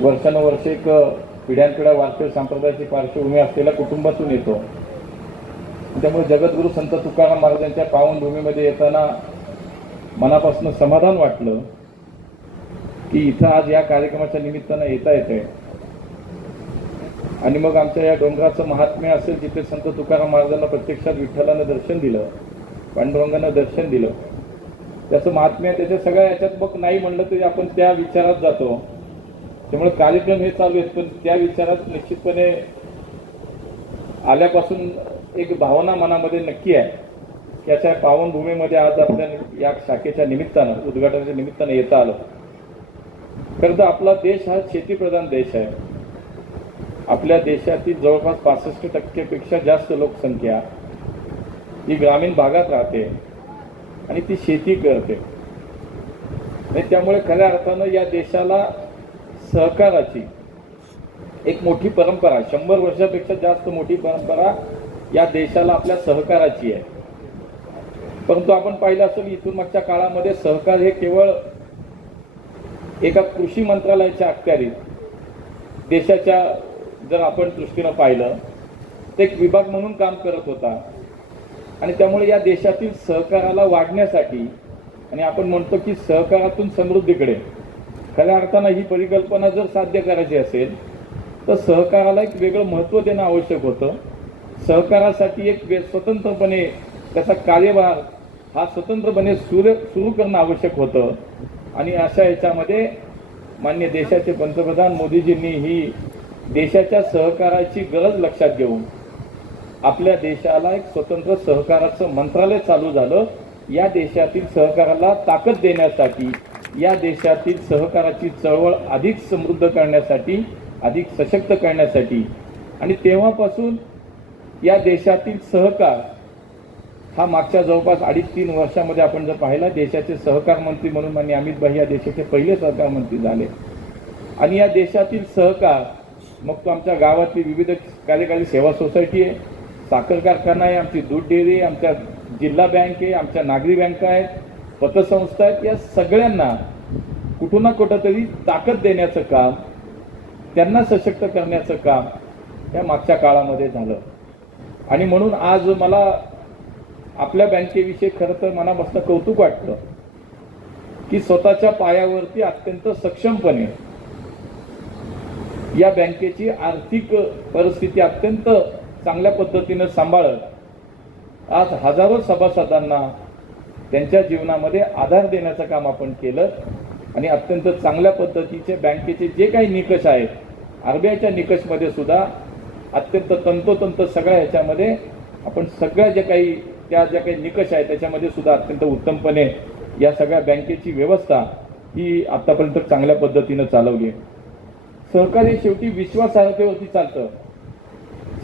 वर्षानुवर्ष एक पिढ्यानपिढ्या वारकरी संप्रदायाची पार्श्वभूमी असलेल्या कुटुंबातून येतो. त्यामुळे जगद्गुरू संत तुकाराम महाराजांच्या पावनभूमीमध्ये येताना मनापासून समाधान वाटलं की इथं आज या कार्यक्रमाच्या निमित्तानं येता येते आणि मग आमच्या या डोंगराचं महात्म्य असेल जिथे संत तुकाराम महाराजांना प्रत्यक्षात विठ्ठलानं दर्शन दिलं पांडुरंगानं दर्शन दिलं. त्याचं महात्म्य त्याच्या सगळ्या याच्यात मग नाही म्हणलं तरी आपण त्या विचारात जातो. त्यामुळे कार्यक्रम हे चालू आहेत पण त्या विचारात निश्चितपणे आल्यापासून एक भावना मनामध्ये नक्की आहे की अशा पावनभूमीमध्ये आज आपल्या या शाखेच्या निमित्तानं उद्घाटनाच्या निमित्तानं येता आलं. खरं तर आपला देश हा शेतीप्रधान देश आहे. आपल्या देशातील जवळपास पासष्ट टक्केपेक्षा जास्त लोकसंख्या ही ग्रामीण भागात राहते आणि ती शेती करते. आणि त्यामुळे खऱ्या अर्थानं या देशाला सहकाराची. एक मोठी परंपरा शंभर वर्षापेक्षा जास्त मोठी परंपरा या देशाला आपल्या सहकाराची आहे. परंतु आपण पाहिलं असेल इथून मागच्या काळामध्ये सहकार हे केवळ एका कृषी मंत्रालयाच्या अखत्यारीत देशाच्या जर आपण दृष्टीनं पाहिलं तर एक विभाग म्हणून काम करत होता. आणि त्यामुळे या देशातील सहकाराला वाढण्यासाठी आणि आपण म्हणतो की सहकारातून समृद्धीकडे खऱ्या अर्थानं ही परिकल्पना जर साध्य करायची असेल तर सहकाराला एक वेगळं महत्त्व देणं आवश्यक होतं. सहकारासाठी एक वे स्वतंत्रपणे त्याचा कार्यभार हा स्वतंत्रपणे सुर सुरू करणं आवश्यक होतं. आणि अशा याच्यामध्ये मान्य देशाचे पंतप्रधान मोदीजींनी ही देशाच्या सहकाराची गरज लक्षात घेऊन आपल्या देशाला एक स्वतंत्र सहकाराचं मंत्रालय चालू झालं. या देशातील सहकाराला ताकद देण्यासाठी या देशातील सहकाराची चळवळ अधिक समृद्ध करण्यासाठी अधिक सशक्त करण्यासाठी. आणि तेव्हापासून या देशातील सहकार हा मागच्या जवळपास अडीच तीन वर्षामध्ये आपण जर पाहिला देशाचे सहकार मंत्री म्हणून माननीय अमित भाई या देशाचे पहिले सहकार मंत्री झाले. आणि या देशातील सहकार मग तो आमच्या गावातली विविध कार्यकारी सेवा सोसायटी आहे साखर कारखाना आहे आमची दूध डेअरी आहे आमच्या जिल्हा बँक आहे आमच्या नागरी बँका आहेत पतसंस्था आहेत. या सगळ्यांना कुठं ना कुठं तरी ताकद देण्याचं काम त्यांना सशक्त करण्याचं काम या मागच्या काळामध्ये झालं. आणि म्हणून आज मला आपल्या बँकेविषयी खरं तर मनापासून कौतुक वाटतं की स्वतःच्या पायावरती अत्यंत सक्षमपणे या बँकेची आर्थिक परिस्थिती अत्यंत चांगल्या पद्धतीनं सांभाळत आज हजारो सभासदांना त्यांच्या जीवनामध्ये आधार देण्याचं काम आपण केलं. आणि अत्यंत चांगल्या पद्धतीचे बँकेचे जे काही निकष आहेत आरबीआयच्या निकषमध्ये सुद्धा अत्यंत तंतोतंत सगळ्या ह्याच्यामध्ये आपण सगळ्या ज्या काही त्या ज्या काही निकष आहेत त्याच्यामध्ये सुद्धा अत्यंत उत्तमपणे या सगळ्या बँकेची व्यवस्था ही आतापर्यंत चांगल्या पद्धतीनं चालवली आहे. सहकार शेवटी विश्वासार्हतेवरती चालतं.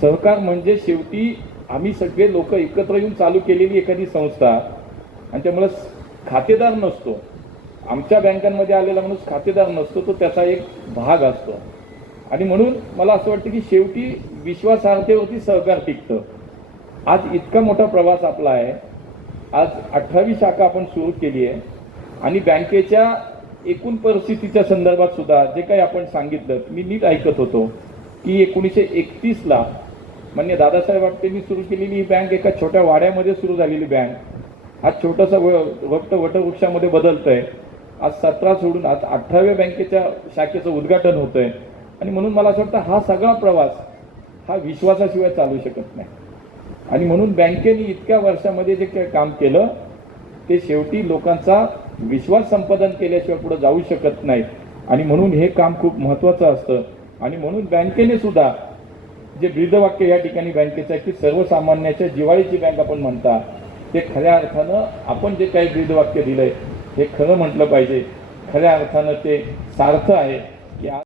सहकार म्हणजे शेवटी आम्ही सगळे लोक एकत्र येऊन चालू केलेली एखादी संस्था आणि त्यामुळे खातेदार नसतो. आमच्या बँकांमध्ये आलेला माणूस खातेदार नसतो तो त्याचा एक भाग असतो. आणि म्हणून मला असं वाटतं की शेवटी विश्वासार्हतेवरती सहकार टिकतं. आज इतका मोठा प्रवास आपला आहे. आज अठरावी शाखा आपण सुरू केली आहे. आणि बँकेच्या एकूण परिस्थितीच्या संदर्भात सुद्धा जे काही आपण सांगितलं मी नीट ऐकत होतो की एकोणीसशे एकतीसला मान्य दादासाहेब आपटेंनी सुरू केलेली ही बँक एका छोट्या वाड्यामध्ये सुरू झालेली बँक. हा छोटासा वक्त वटवृक्षामध्ये बदलतंय. आज सतरा सोडून आज अठराव्या बँकेच्या शाखेचं उद्घाटन होतंय. आणि म्हणून मला असं वाटतं हा सगळा प्रवास हा विश्वासाशिवाय चालू शकत नाही. आणि म्हणून बँकेने इतक्या वर्षामध्ये जे काही काम केलं ते शेवटी लोकांचा विश्वास संपादन केल्याशिवाय पुढे जाऊ शकत नाही. आणि म्हणून हे काम खूप महत्वाचं असतं. आणि म्हणून बँकेने सुद्धा जे ब्रीदवाक्य या ठिकाणी बँकेचं आहे की सर्वसामान्याच्या जिवाळीची बँक आपण म्हणता. ते खऱ्या अर्थानं आपण जे काही ब्रीदवाक्य दिलंय हे खरं म्हटलं पाहिजे. खऱ्या अर्थानं ते सार्थ आहे की आज